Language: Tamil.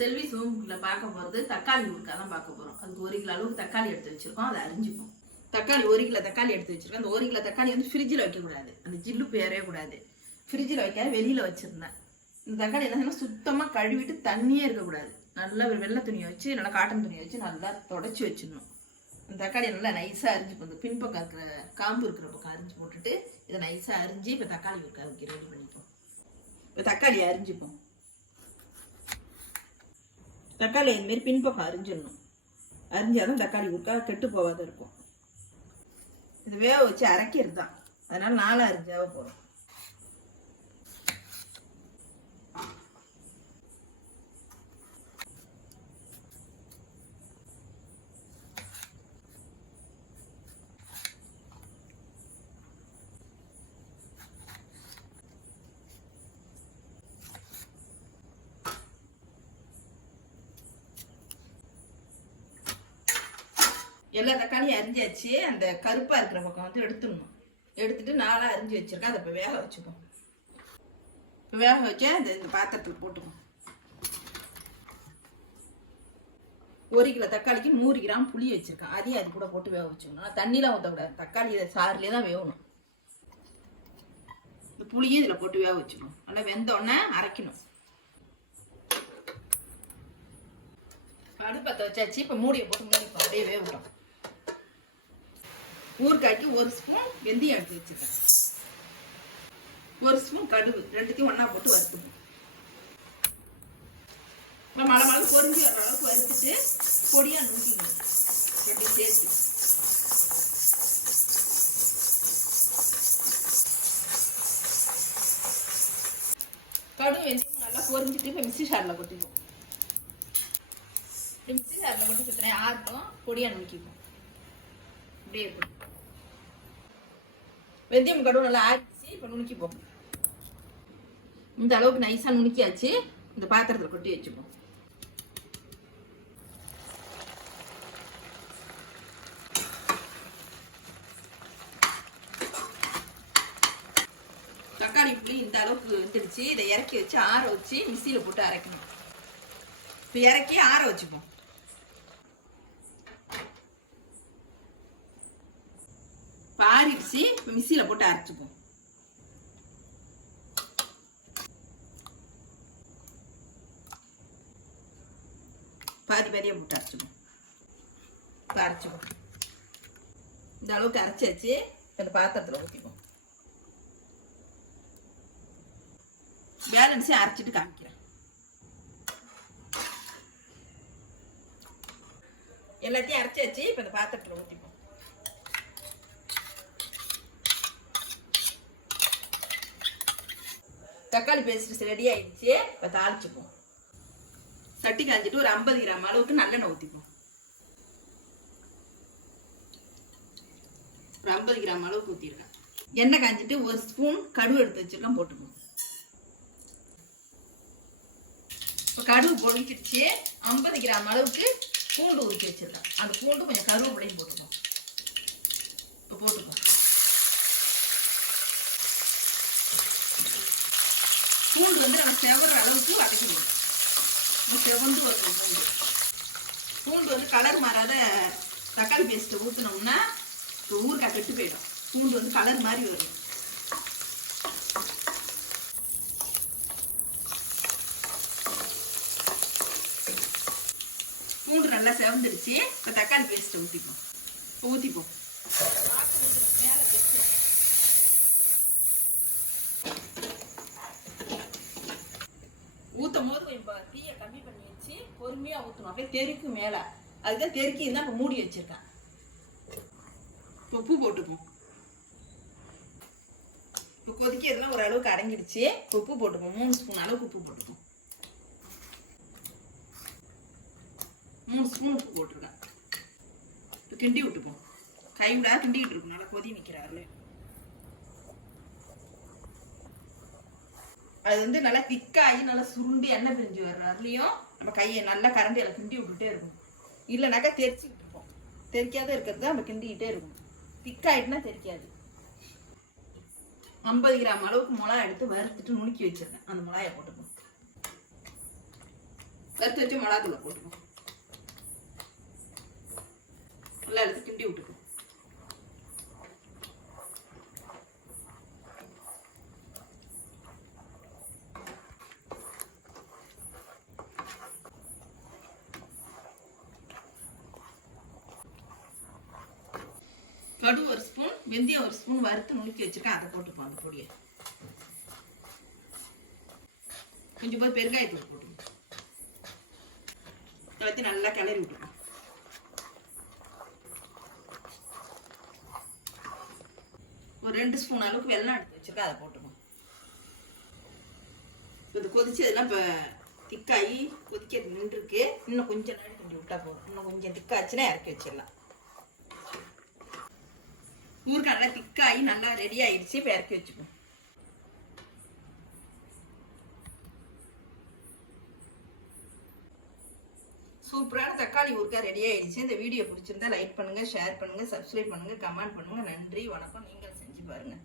செல்வி சோம்புல பார்க்க போகிறது தக்காளி ஊறுக்காய் தான் பார்க்க போகிறோம். அதுக்கு 1 கிலோ அளவுக்கு தக்காளி எடுத்து வச்சிருக்கோம். அதை அரிஞ்சுப்போம். தக்காளி 1 கிலோ தக்காளி எடுத்து வச்சிருக்கோம். அந்த 1 கிலோ தக்காளி வந்து ஃப்ரிட்ஜில் வைக்கக்கூடாது, அந்த ஜில்லு பேரவே கூடாது. ஃப்ரிட்ஜில் வைக்க வெளியில் வச்சிருந்தேன். இந்த தக்காளி என்ன சுத்தமாக கழுவிட்டு தண்ணியே இருக்கக்கூடாது. நல்லா ஒரு வெள்ளை துணியை வச்சு நல்லா காட்டன் துணியை வச்சு நல்லா தொடச்சி வச்சிடணும். இந்த தக்காளியை நல்லா நைஸாக அரிஞ்சுப்போம். இந்த பின்பக்கம் இருக்கிற காம்பு இருக்கிற பக்கம் அரிஞ்சு போட்டுட்டு இதை நைஸாக அரிஞ்சு இப்போ தக்காளி ஊறுக்காய்க்கு ரெடி பண்ணிப்போம். இப்போ தக்காளியை அரிஞ்சுப்போம். தக்காளி இதுமாரி பின்பக்கம் அரிஞ்சிடணும். அரிஞ்சாதான் தக்காளி ஊறுக்காய் கெட்டு போகாத இருக்கும். இது வேக வச்சு அரைக்கிறது தான், அதனால 4 அரிஞ்சாவே போதும். எல்லா தக்காளியும் அரிஞ்சாச்சு. அந்த கருப்பா இருக்கிற பக்கம் வந்து எடுத்துடணும். எடுத்துட்டு 4 அரிஞ்சு வச்சிருக்கேன். அதை இப்போ வேக வச்சுப்போம். இப்போ வேக வச்சா இந்த பாத்திரத்தில் போட்டுப்போம். 1 கிலோ தக்காளிக்கு 100 கிராம் புளி வச்சிருக்கேன். அதையும் அது கூட போட்டு வேக வச்சுக்கணும். தண்ணிலாம் ஊற்றக்கூடாது, தக்காளி சாறுலேயே தான் வேகணும். இந்த புளியும் இதில் போட்டு வேக வச்சுக்கணும். நல்லா வெந்தோடனே அரைக்கணும். அடுப்பத்தை வச்சாச்சு. இப்போ மூடியை போட்டு மூடிப்போம், அப்படியே வேகட்டும். ஊறுகாய்க்கு 1 ஸ்பூன் வெந்தயம் எடுத்து வச்சுருக்கேன். 1 ஸ்பூன் கடுகு, ரெண்டுத்தையும் ஒன்றா போட்டு வறுத்துக்கணும். இப்போ மழை பொறிஞ்சு வர அளவுக்கு வறுத்துட்டு பொடியாக நுணுக்கிக்கணும். ரெண்டு சேர்த்து கடுகு வெந்தயம் நல்லா பொரிஞ்சிட்டு இப்போ மிக்ஸி ஜாரில் கொட்டிக்குவோம். மிக்ஸி ஜாரில் கொட்டி சுற்றுறேன், ஆறட்டும். பொடியாக நுணுக்கிப்போம். இப்படியே இருக்கும். வெந்தயம் கடுகு நல்லா ஆறிச்சு. இப்போ நுணுக்கிப்போம். இந்த அளவுக்கு நைஸாக நுணுக்கியாச்சு. இந்த பாத்திரத்தில் கொட்டி வச்சுப்போம். தக்காளி புளி இந்த அளவுக்கு வந்துடுச்சு. இதை இறக்கி வச்சு ஆற வச்சு மிக்சியில் போட்டு அரைக்கணும். இப்போ இறக்கி ஆற வச்சுப்போம். ஆறிடுச்சு. இப்போ மிக்சியில் போட்டு அரைச்சிப்போம். பாதி பாதியாக போட்டு அரைச்சிப்போம். இப்போ அரைச்சிப்போம். இந்த அளவுக்கு அரைச்சாச்சு. இந்த பாத்திரத்தில் ஊற்றிப்போம். பேலன்ஸையும் அரைச்சிட்டு காமிக்கிறேன். எல்லாத்தையும் அரைச்சாச்சு. இப்போ இந்த பாத்திரத்தில் ஊற்றிப்போம். தக்காளி பேஸ்ட் ரெடி ஆயிடுச்சு. இப்போ தாளிச்சுப்போம். சட்டி காஞ்சிட்டு ஒரு 50 கிராம் அளவுக்கு நல்லெண்ணெய் ஊற்றிப்போம். ஒரு 50 கிராம் அளவுக்கு ஊற்றிருக்கேன். எண்ணெய் காஞ்சிட்டு 1 ஸ்பூன் கடுகு எடுத்து வச்சிருக்கேன், போட்டுப்போம். இப்போ கடுகு பொழிச்சிடுச்சு. 50 கிராம் அளவுக்கு பூண்டு ஊற்றி வச்சிருக்கேன். அந்த பூண்டு கொஞ்சம் கருவேப்பிலையும் போட்டுப்போம். இப்போ போட்டுப்போம். பூண்டு வந்து நம்ம செவற அளவுக்கு வதக்கிடுவோம். செவந்து வரும் பூண்டு. பூண்டு வந்து கலர் மாறாத தக்காளி பேஸ்ட்டை ஊற்றினோம்னா ஊறுகாய் கெட்டு போயிடும். பூண்டு வந்து கலர் மாதிரி வரும். பூண்டு நல்லா செவந்துடுச்சு. இப்போ தக்காளி பேஸ்ட்டை ஊற்றிப்போம். ஊற்றிப்போம். மேலே ஊற்றும் போது கொஞ்சம் தீயை கம்மி பண்ணி வச்சு பொறுமையாக ஊற்றணும். அப்படியே தெருக்கு மேலே. அதுதான் தெருக்கி இருந்தால் இப்போ மூடி வச்சிருக்கேன். உப்பு போட்டுப்போம். இப்போ கொதிக்கிறதுலாம் ஓரளவுக்கு அடங்கிடுச்சு. உப்பு போட்டுப்போம். 3 ஸ்பூன் அளவுக்கு உப்பு போட்டுப்போம். 3 ஸ்பூன் உப்பு போட்டிருக்கேன். இப்போ கிண்டி விட்டுப்போம். கை விடா கிண்டிக்கிட்டு இருக்கும். நல்லா கொதி நிற்கிறாரு. அது வந்து நல்லா திக்காகி நல்லா சுருண்டி எண்ணெய் பிரிஞ்சு வர்றதுலையும் நம்ம கையை நல்லா கரண்டியில் கிண்டி விட்டுட்டே இருக்கும். இல்லைனாக்கா தெரிச்சிக்கிட்டு இருப்போம். தெரிக்காத இருக்கிறது தான் நம்ம கிண்டிக்கிட்டே இருக்கும். திக்காயிட்டுனா தெரிக்காது. 50 கிராம் அளவுக்கு மிளகா எடுத்து வறுத்துட்டு நுணுக்கி வச்சிருக்கேன். அந்த மிளகாயை போட்டுப்போம். வறுத்து வச்சு மிளகாத்தூளை போட்டுக்கோ. நல்லா எடுத்து கிண்டி விட்டுக்கோ. கடுகு 1 ஸ்பூன், வெந்தயம் 1 ஸ்பூன் வறுத்து நுணுக்கி வச்சிருக்கேன், அதை போட்டுப்போம். அந்த பொடியை கொஞ்சம் போய் பெருங்காயத்தூள் போட்டுக்கோ. எல்லாத்தையும் நல்லா கிளறி விட்டுக்கோ. ஒரு 2 ஸ்பூன் அளவுக்கு வெல்லம் எடுத்து வச்சிருக்கேன், அதை போட்டுக்கோ. இது கொதிச்சு இதெல்லாம் இப்போ திக்காயி கொதிக்க நின்றுருக்கு. இன்னும் கொஞ்சம் நேரம் கிண்டி விட்டா போதும். இன்னும் கொஞ்சம் திக்காச்சுன்னா இறக்கி வச்சிடலாம். ஊறுகாய் நல்லா திக்காயி நல்லா ரெடி ஆயிடுச்சு. இப்போ இறக்கி வச்சுப்போம். சூப்பரான தக்காளி ஊறுகாய் ரெடி ஆயிடுச்சு. இந்த வீடியோ பிடிச்சிருந்தா லைக் பண்ணுங்க, ஷேர் பண்ணுங்க, சப்ஸ்கிரைப் பண்ணுங்க, கமெண்ட் பண்ணுங்க. நன்றி, வணக்கம். நீங்கள் செஞ்சு பாருங்க.